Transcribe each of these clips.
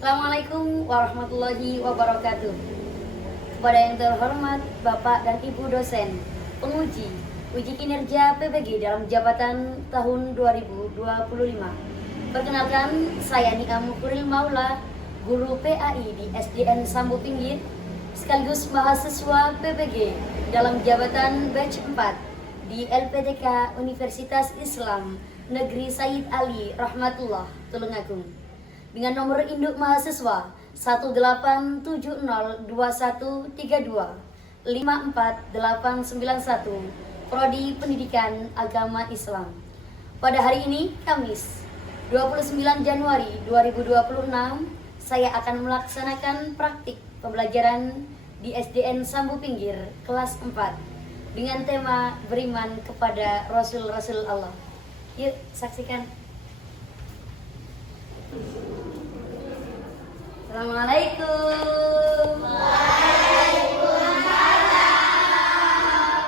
Assalamualaikum warahmatullahi wabarakatuh. Kepada yang terhormat Bapak dan Ibu dosen, penguji, uji kinerja PBG dalam jabatan tahun 2025. Perkenalkan, saya Nika Mukuril Maula, guru PAI di SDN Sambu Pinggir, sekaligus mahasiswa PBG dalam jabatan batch 4 di LPTK Universitas Islam Negeri Said Ali Rahmatullah, Tulungagung. Dengan nomor induk mahasiswa 18021325491, Prodi Pendidikan Agama Islam. Pada hari ini, Kamis 29 Januari 2026, saya akan melaksanakan praktik pembelajaran di SDN Sambu Pinggir kelas 4 dengan tema beriman kepada Rasul-Rasul Allah. Yuk, saksikan. Assalamualaikum. Waalaikumsalam.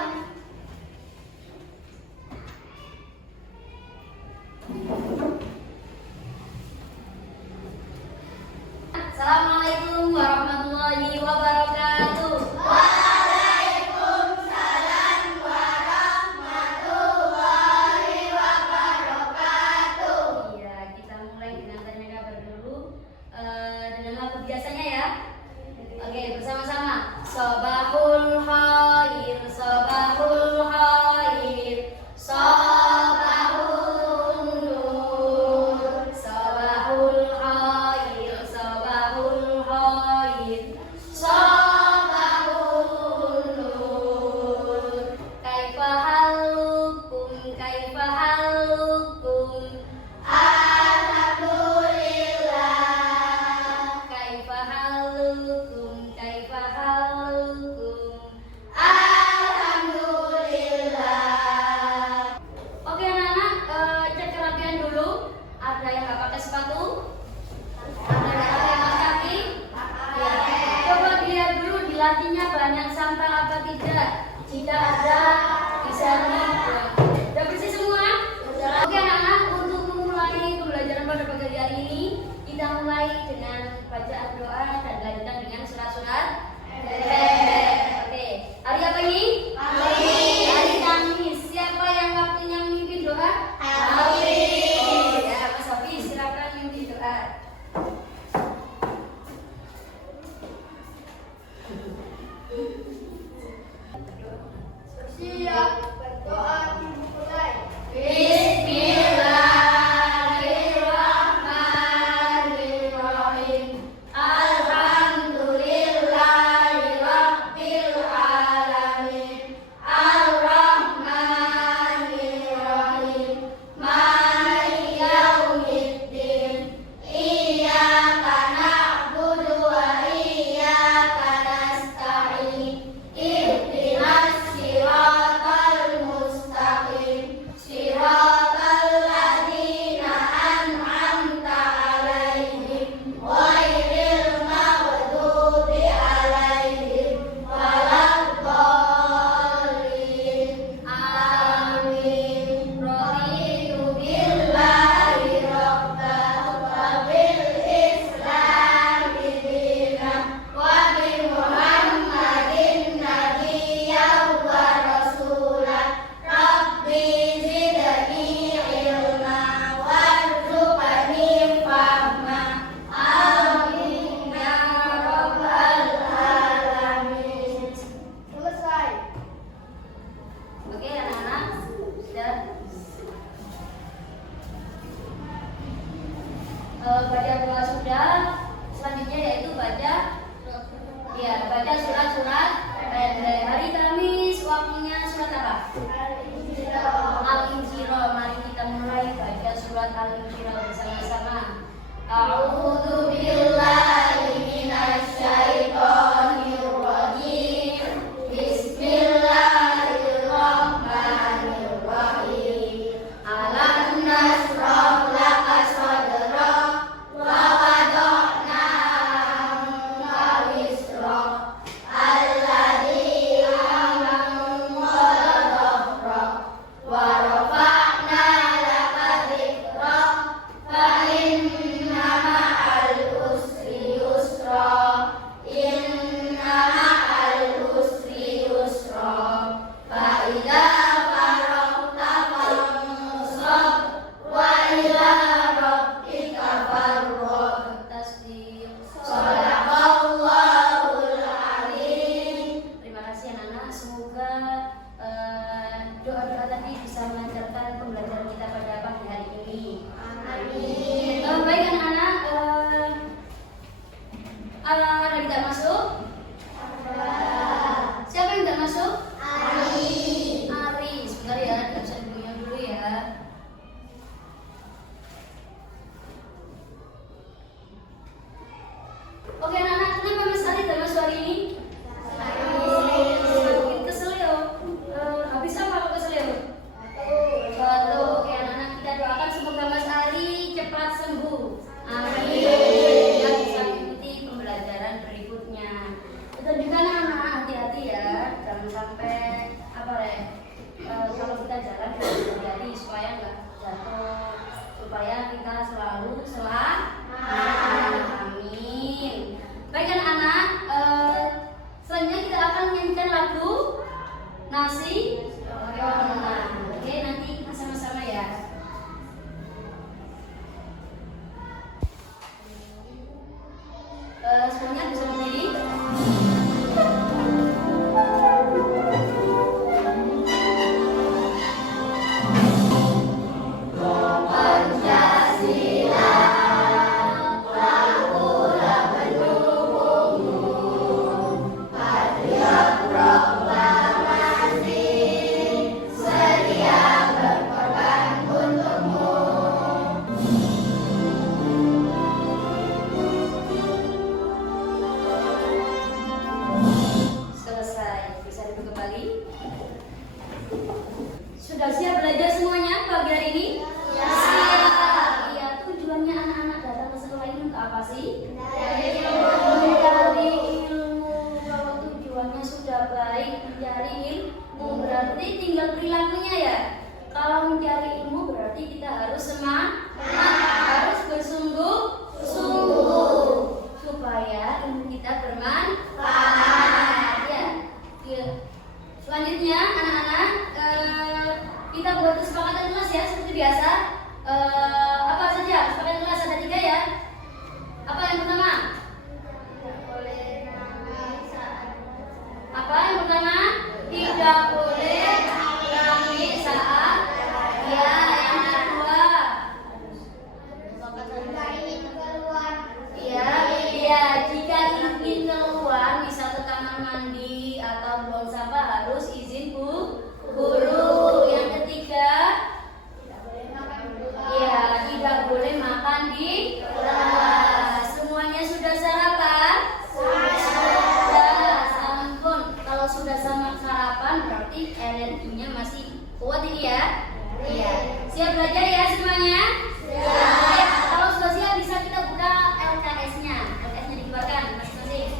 Assalamualaikum warahmatullahi wabarakatuh. Waalaikumsalam warahmatullahi wabarakatuh. Iya, kita mulai dengan tanya kabar dulu. Dengan lagu biasanya ya. Oke, bersama-sama. Sobahul khair, sobahul khair, sobahul nur, sobahul khair, sobahul khair, sobahul nur. Kaifa halukum, kaifa halukum. Latihnya banyak sampah apa tidak? Jika ada, bisa dibuang. Sudah bersih semua? Sudah. Oke anak-anak, untuk memulai pembelajaran pada pagi hari ini, kita mulai dengan bacaan doa dan dilanjutkan dengan surat-surat. Oke, hari apa ini? Hari Kamis. Siapa yang waktunya memimpin doa? Hafiz. Ya, Mas Hafiz, silakan memimpin doa. Siap, berdoa dimulai. Bismillahirrahmanirrahim. Alhamdulillahirabbil alamin. Arrahmanirrahim. Maliki yaumiddin. Iyyaka na'budu wa iyyaka nasta'in. Ihdinas siratal mustaqim. Siratal ladzina an'amta 'alaihim ghairil maghdubi 'alaihim waladdallin. Amin. Raditu billahi rabban wa bil islami dinan wa bi Muhammadin nabiyyan wa rasulan. Rabbi zidni ilma warzuqni fahma. Amin ya rabbal alamin. Selesai. Oke anak-anak, sudah. Baca doa sudah. Selanjutnya yaitu baca surat-surat. Hari Kamis waktunya surat apa? Al-Insyirah. Mari kita mulai baca surat Al-Insyirah bersama-sama. A'udzu billahi minasy syaithanir rajim. Bismillahirrahmanirrahim. Alam nasrah laka sadrak wa wada'na anka wisrak alladzi anqadha dhahrak wa rafa'na laka dzikrak fa inna ma'al usri kita selalu selamat. Amin. Baik anak-anak, selanjutnya kita akan menyanyikan lagu Nasi Korongan. Oke, nanti kita sama-sama ya. Semuanya bisa berdiri. Sudah siap belajar semuanya pagi hari ini? Siap. Iya, tujuannya anak-anak datang ke sekolah ini untuk apa sih? Mencari ilmu. Kalau tujuannya sudah baik, mencari ilmu berarti tinggal perilakunya ya. Kalau mencari ilmu berarti kita harus semangat, harus bersungguh-sungguh supaya ilmu kita bermanfaat. Ya. Selanjutnya anak-anak, kita buat kesepakatan kelas ya seperti biasa. Apa saja kesepakatan kelas? Ada 3 ya. Apa yang pertama? Apa yang pertama? Tidak boleh nangis saat ya. Yang kedua? Iya. Jika ingin keluar, misal ke kamar mandi atau buang sampah harus izin guru. Yang ketiga, ya tidak boleh makan di kelas. Semuanya sudah sarapan? Sudah. Sampun. Kalau sudah sama sarapan berarti energinya masih kuat ini ya. Iya. Siap belajar ya semuanya? Siap. Kalau sudah siap bisa kita buka LKS-nya. LKS-nya dikeluarkan masing-masing.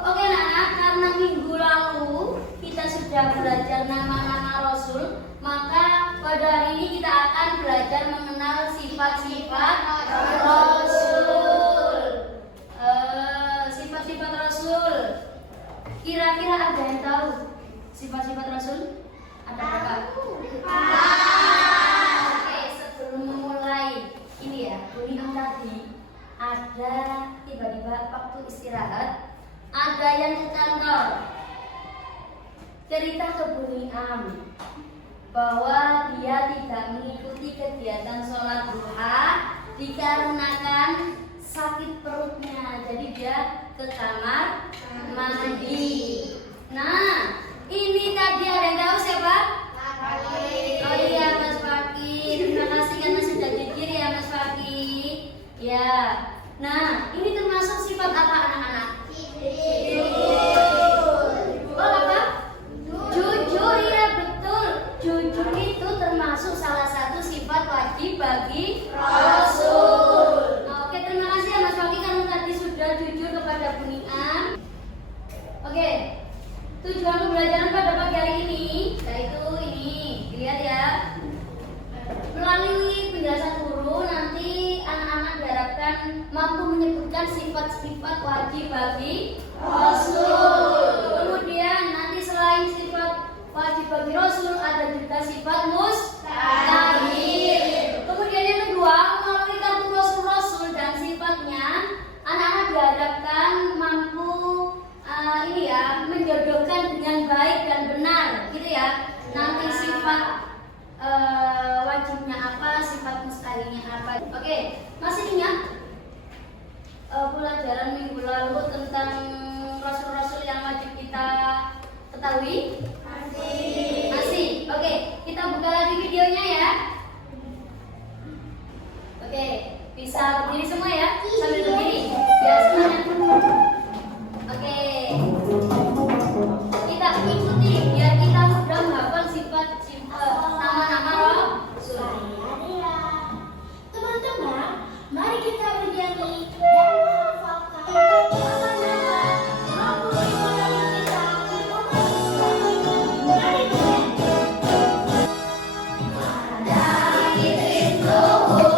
Oke anak-anak, karena minggu lalu kita sudah belajar nama-nama Rasul, maka pada hari ini kita akan belajar mengenal sifat-sifat Rasul. Sifat-sifat Rasul. Kira-kira ada yang tahu sifat-sifat Rasul? Ada berapa? Oke, sebelum memulai ini ya, kuliah tadi ada tiba-tiba waktu istirahat ada yang ke kantor cerita ke Bu Niam bahwa dia tidak mengikuti kegiatan sholat duha dikarenakan sakit perutnya, jadi dia ke kamar mandi. Nah, ini tadi ada yang tahu siapa? Oh iya, Mas Fakih. Terima kasih karena sudah jujur ya Mas Fakih. Ya. Nah, ini termasuk sifat apa anak-anak? Oh apa? Jujur ya, betul. Jujur itu termasuk salah satu sifat wajib bagi Rasul. Oke, terima kasih ya Mas Fakih karena tadi sudah jujur kepada Bu Niam. Oke, tujuan pembelajaran pada pagi hari ini yaitu ini, lihat ya. Melalui penjelasan guru nanti anak-anak diharapkan mampu menyebutkan sifat-sifat wajib bagi Rasul. Kemudian nanti selain sifat wajib bagi Rasul ada juga sifat mustahil. Kemudian yang kedua, melalui kartu Rasul dan sifatnya anak-anak diharapkan mampu ini ya menjodohkan dengan baik dan benar, gitu ya. Nanti sifat wajibnya apa, sifat mustahilnya apa. Oke, masih ingat pelajaran minggu lalu tentang rasul-rasul yang wajib kita ketahui? Masih. Oke, kita buka lagi videonya ya. Oke, bisa berdiri semua ya, sambil berdiri. Ya semuanya. Oke, kita ikuti biar kita mudah menghafal sifat nama-nama Rasul. Teman-teman, mari kita bernyanyi dan menghafalkan nama-nama Rasul yang kita mari. Ada Idris Nuhur.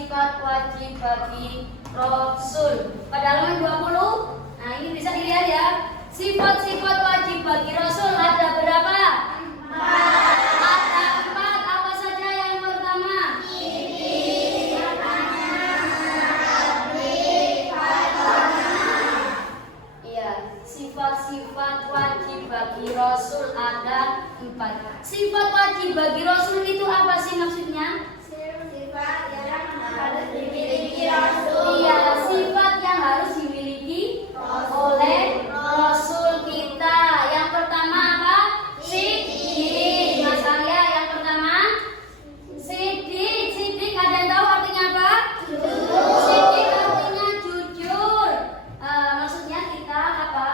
sifat wajib bagi Rasul. Pada halaman 20. Nah, ini bisa dilihat ya. Sifat-sifat wajib bagi Rasul ada berapa? 4. Ada 4. Apa saja yang pertama? Iya, sifat-sifat wajib bagi Rasul ada 4. Sifat wajib bagi Rasul itu apa sih maksudnya? Sifat yang harus dimiliki Rasul. Iya, sifat yang harus dimiliki oleh Rasul kita. Yang pertama apa? Siddiq. Mas Arya, yang pertama Siddiq. Siddiq ada yang tahu artinya apa? Siddiq artinya jujur. Maksudnya kita apa?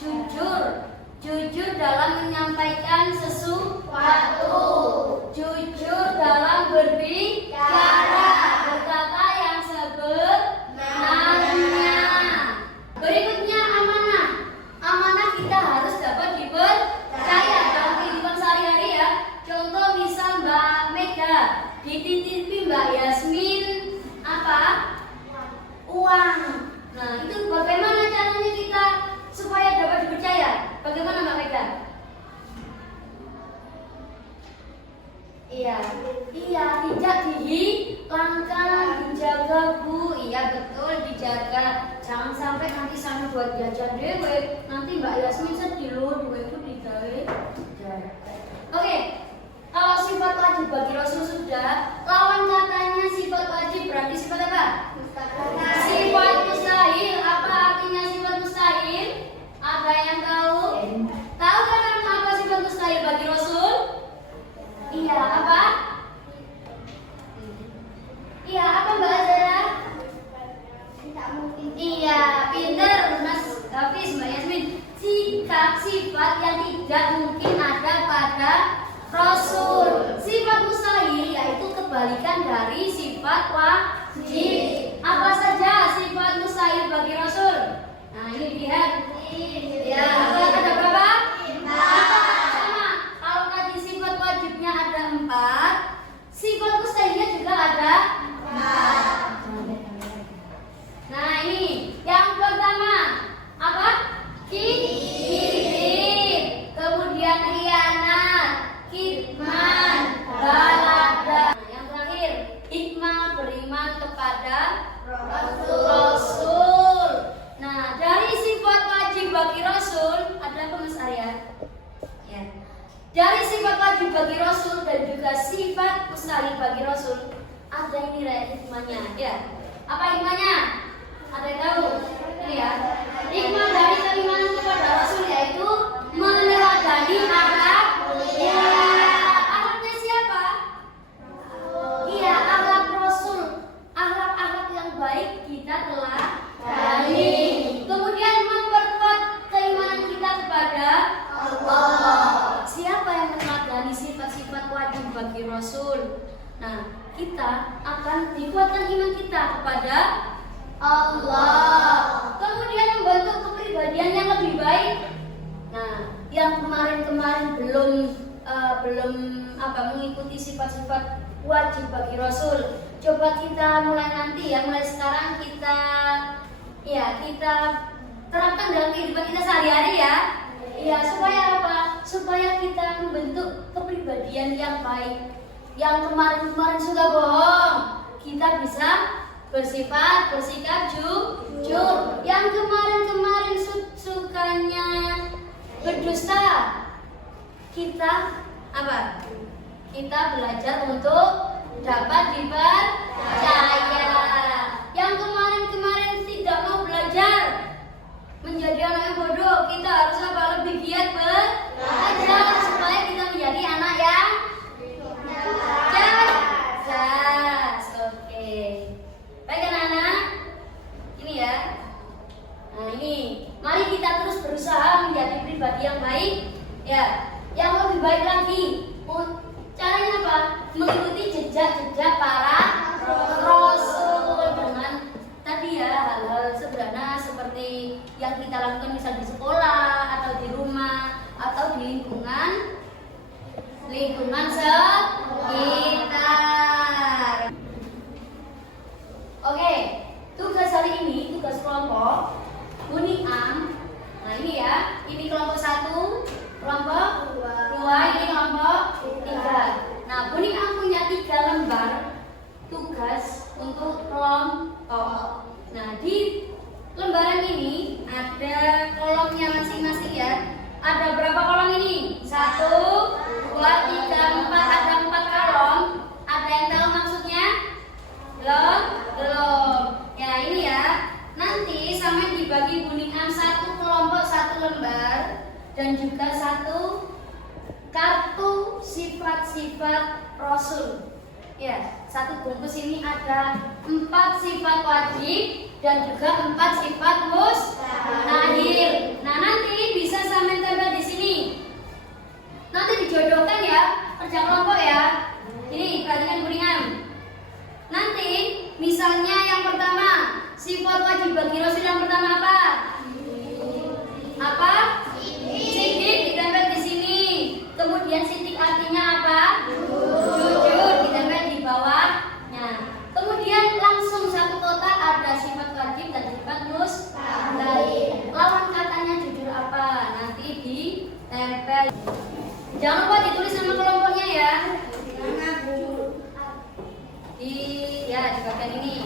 Jujur. Jujur dalam menyampaikan sesuatu. Jujur dalam berbicara. Berkata yang sebenarnya. Berikutnya amanah. Amanah kita harus dapat dipercaya dalam kehidupan sehari-hari ya. Contoh misal Mbak Mega dititipi Mbak Yasmin apa? Uang. Nah, itu bagaimana caranya kita supaya dapat dipercaya? Bagaimana Mbak Mega? Iya, tidak dihilangkan, dijaga Bu. Iya betul, dijaga. Jangan sampai nanti sampai buat jajan dewe. Nanti Mbak Yasmin sedih loh, duwe itu digawe. Oke, kalau sifat wajib bagi Rasul sudah, lawan katanya sifat wajib berarti sifat apa? Sifat mustahil. Apa artinya sifat mustahil? Ada yang tahu? Tahu kan apa sifat mustahil bagi Rasul? Iya, apa? Iya, apa Mbak Azara? Tidak mungkin. Iya, pinter Mas Hafiz, Mbak Yasmin. Sikap sifat yang tidak mungkin ada pada Rasul. Sifat mustahil yaitu kebalikan dari sifat wajib. Apa saja sifat mustahil bagi Rasul? Nah, ini lihat. Ya, ada berapa? 4. Sama. Kalau tadi sifat wajibnya ada 4, sifat mustahilnya juga ada 4. Nah, ini yang pertama apa? Kibir. Kemudian khianat, kitman, balada. Nah, yang terakhir hikmah, beriman kepada Rasul. Nah, dari sifat wajib bagi Rasul ada apa Mas Arya? Ya. Dari sifat wajib bagi Rasul dan juga sifat mustahil bagi Rasul ada ini hikmahnya. Ya. Apa hikmahnya? Ada yang tahu? Ini ya. Hikmah dari keimanan kepada Rasul yaitu meneladani akhlak. Ya. Akhlaknya siapa? Iya, akhlak Rasul. Akhlak-akhlak yang baik kita telah tadi. Kemudian memperkuat keimanan kita kepada Allah. Siapa yang meneladani sifat-sifat wajib bagi Rasul? Nah, kita akan dikuatkan iman kita kepada Allah. Kemudian membentuk kepribadian yang lebih baik. Nah, yang kemarin-kemarin belum mengikuti sifat-sifat wajib bagi Rasul. Coba kita mulai nanti ya, mulai sekarang kita terapkan dalam kehidupan kita sehari-hari ya. Iya, supaya apa? Supaya kita membentuk kepribadian yang baik. Yang kemarin-kemarin suka bohong, kita bisa bersikap jujur. Yang kemarin-kemarin sukanya berdusta, kita apa? Kita belajar untuk dapat dipercaya. Yang kemarin-kemarin tidak mau belajar, menjadi anak yang bodoh, kita harus apa? Lebih giat belajar supaya kita menjadi anak yang cerdas. Oke. Baik anak-anak. Ini ya. Nah, ini. Mari kita terus berusaha menjadi pribadi yang baik. Ya. Yang lebih baik lagi. Caranya apa? Mengikuti jejak-jejak para Rasul dengan tadi ya hal-hal sederhana seperti yang kita lakukan misal di sekolah atau di rumah atau di lingkungan sekitar. kelompok. Nah, di lembaran ini ada kolomnya masing-masing ya. Ada berapa kolom ini? 1, 2, 3, 4. Ada 4 kolom. Ada yang tahu maksudnya? Belum? Belum. Ya ini ya. Nanti sama dibagi kuningan 1 kelompok 1 lembar dan juga 1 kartu sifat-sifat Rasul. Ya, 1 bungkus ini ada 4 sifat wajib dan juga 4 sifat mustahil. Nah, nanti bisa sampai tempel di sini. Nanti dijodohkan ya, kerja kelompok ya. Ini perhatikan kuningan. Nanti misalnya yang pertama, sifat wajib bagi Rasul yang pertama apa? Apa? Sidik ditempel di sini. Kemudian sidik artinya apa? Jujur ditempel di bawahnya. Kemudian langsung 1 kotak ada sifat wajib dan sifat mustahil. Lawan katanya jujur apa? Nanti ditempel. Jangan lupa ditulis nama kelompoknya ya. Di bagian ini.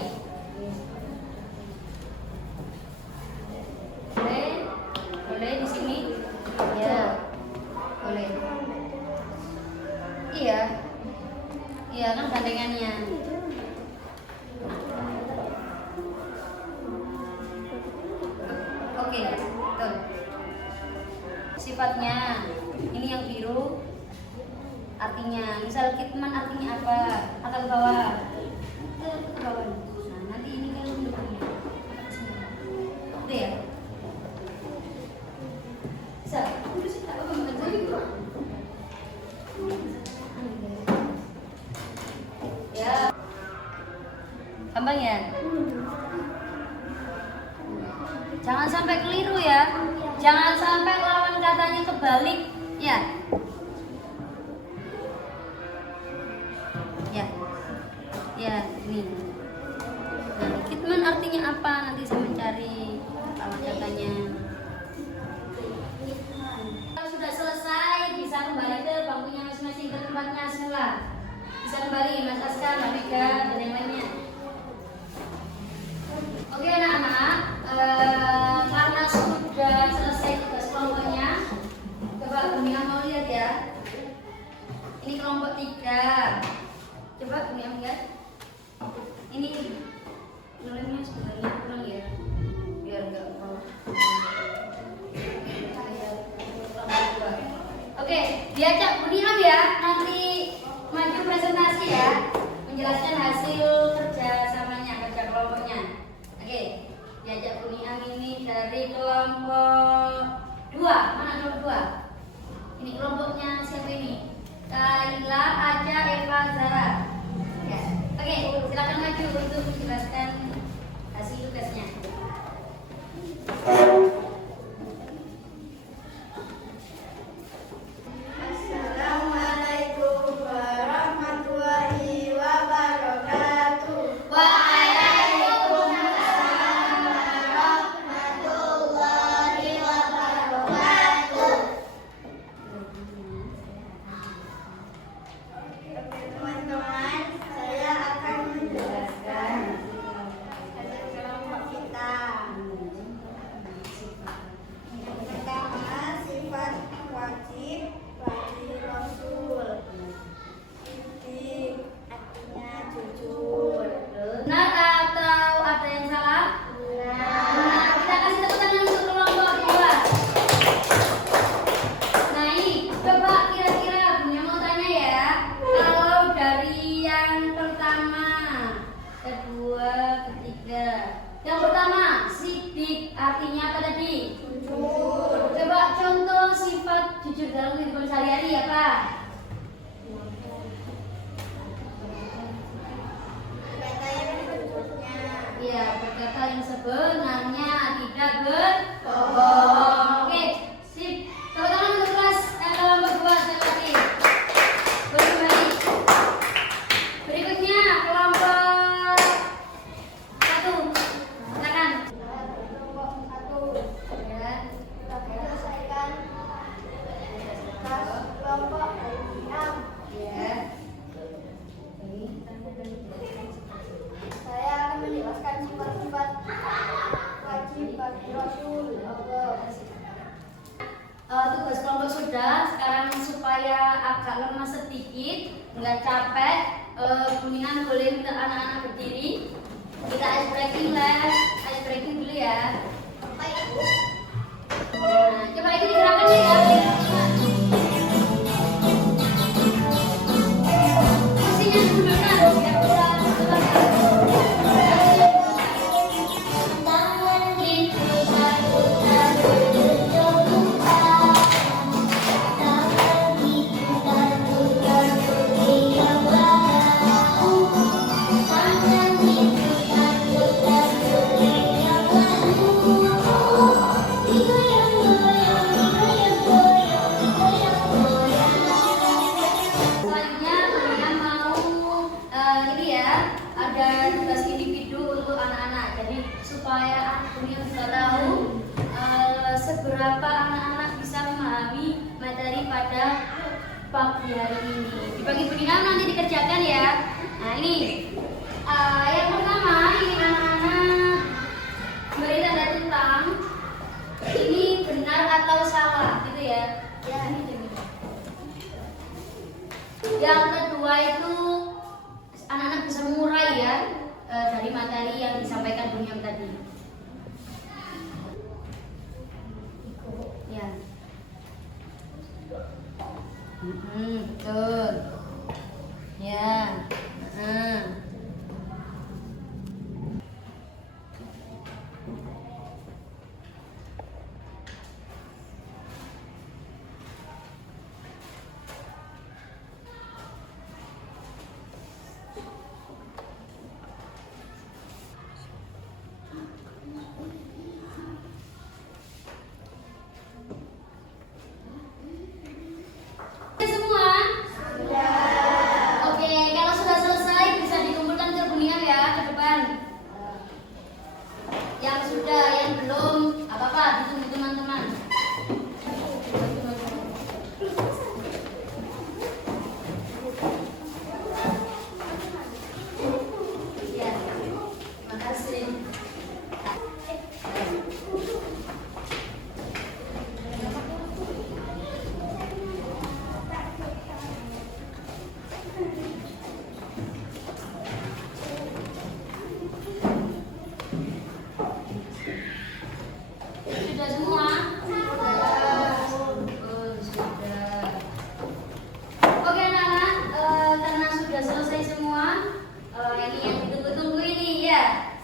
Boleh di sini? Ya. Boleh. Iya. Iya kan gandengannya. Oke, betul. Sifatnya ini yang biru artinya, misal kitman artinya apa? Atau ke bawah? Ke bawah. Nah, nanti ini kan depannya. Udah ya? Bisa? Ya. Gampang ya? Jangan sampai keliru ya. Jangan sampai lawan katanya kebalik ya. Ya, ini. Nah, kitman artinya apa? Nanti saya mencari lawan katanya. Kalau sudah selesai bisa kembali ke bangkunya masing-masing, ke tempatnya semula. Bisa kembali Mas Askar, Mbak Mega, dan yang lainnya. Oke anak-anak, karena sudah selesai tugas kelompoknya, coba Bumiang mau lihat ya. Ini kelompok 3. Coba Bumiang lihat. Ini nulisnya sebenarnya kurang ya, biar enggak mau. Oke, diajak Bumiang ya, nanti maju presentasi ya, menjelaskan hasil kerjasamanya, kerja kelompoknya. Oke, diajak Bumiang ini dari kelompok 2. Mana kelompok 2? Ini kelompoknya siapa ini? Kaila, Aja, Eva, Zara. Ya. Oke, silakan maju untuk menjelaskan hasil tugasnya. Assalamualaikum warahmatullahi wabarakatuh. Teman-teman, saya akan menjelaskan hasil kelompok kita. Yang pertama, sifat wajib bagi Rasul. Sidik artinya jujur. Benar atau ada yang salah? Benar. Kita kasih tepuk tangan untuk kelompok 2. Nah ini, coba kira-kira Bunya mau tanya ya. Kalau dari yang pertama, kedua, ketiga. Yang pertama, sidik artinya apa tadi? Jujur. Coba contoh sifat jujur dalam kehidupan sehari-hari ya Pak. Kata yang jujurnya. Iya, berkata yang sebenarnya, tidak berbohong. Oke, sip. Tepuk tangan untuk kelas kelompok 2 sekali lagi. Kembali. Berikutnya kelompok 1. Silakan. Kelompok 1. Ya. Kita selesaikan kelompok 6. Ya. Saya akan tugas kelompok sudah. Sekarang supaya agak lemas sedikit, nggak capek, Kuningan boleh minta anak-anak berdiri. Kita ice breaking lah, ice breaking dulu ya. Nah, coba ini digerakkan ya. Kursinya digunakan biar bisa supaya Kuningan juga tahu seberapa anak-anak bisa memahami materi pada pagi hari ini. Di pagi Kuningan nanti dikerjakan ya. Nah ini yang pertama, ini anak-anak beri tanda tentang ini benar atau salah gitu ya. Ya ini demikian. Yang kedua itu anak-anak bisa mengurai ya dari materi yang disampaikan Kuningan tadi. Ya. Betul. Ya.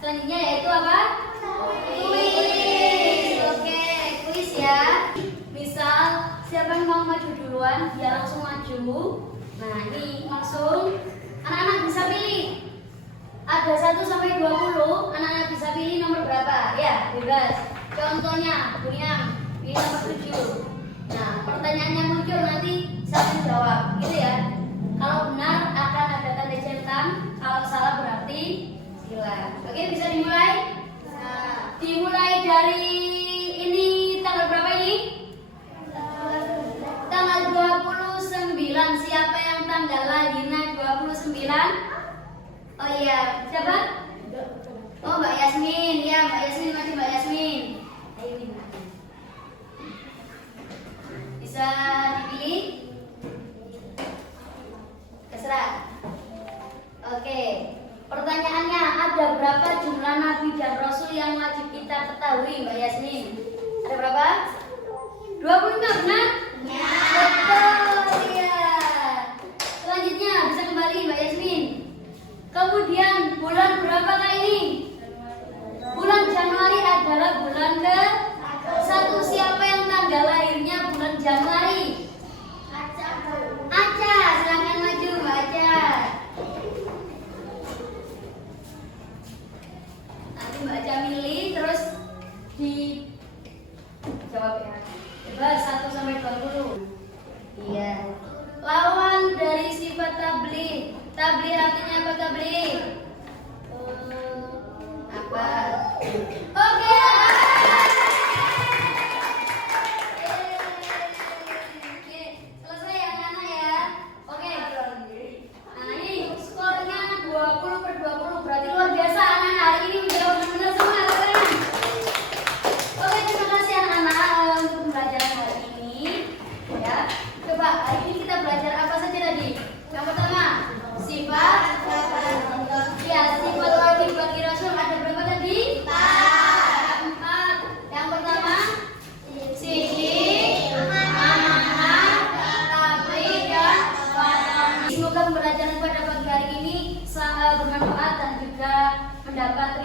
Selanjutnya yaitu apa? Kuis. Oke, kuis ya. Misal siapa yang mau maju duluan, dia langsung maju. Nah, ini langsung anak-anak bisa pilih. Ada 1 sampai 20, anak-anak bisa pilih nomor berapa? Ya, bebas. Contohnya, Kuningan pilih nomor 7. Nah, pertanyaannya muncul nanti saya jawab, gitu ya. Kalau benar akan ada tanda centang, kalau salah berarti silang. Oke, bisa dimulai? Bisa. Dimulai dari ini tanggal berapa ini? Tanggal 29. Siapa yang tanggal lahirnya 29? Oh iya, siapa? Oh, Mbak Yasmin. Ya, Mbak Yasmin, masih Mbak Yasmin. Ayo ini. Bisa dipilih? Terserah. Oke. Pertanyaannya, ada berapa jumlah nabi dan rasul yang wajib kita ketahui, Mbak Yasmin? Ada berapa? 25, benar? Ya. Betul, ya. Selanjutnya bisa kembali Mbak Yasmin. Kemudian bulan berapakah ini? Bulan Januari adalah bulan ke-1. Siapa yang tanggal lahirnya bulan Januari? Aca, silakan maju Mbak Aca. Nanti Mbak Aca milih terus dijawab ya. Bebas 1 sampai 20. Iya. Lawan dari sifat tabligh. Tabligh artinya apa tabligh? Apa? Oke. Selesai ya anak-anak ya. Oke. Nah ini skornya 20/20, berarti luar biasa anak-anak hari ini menjawab benar semua kalian. Oke, terima kasih anak-anak untuk pembelajaran hari ini. mendapat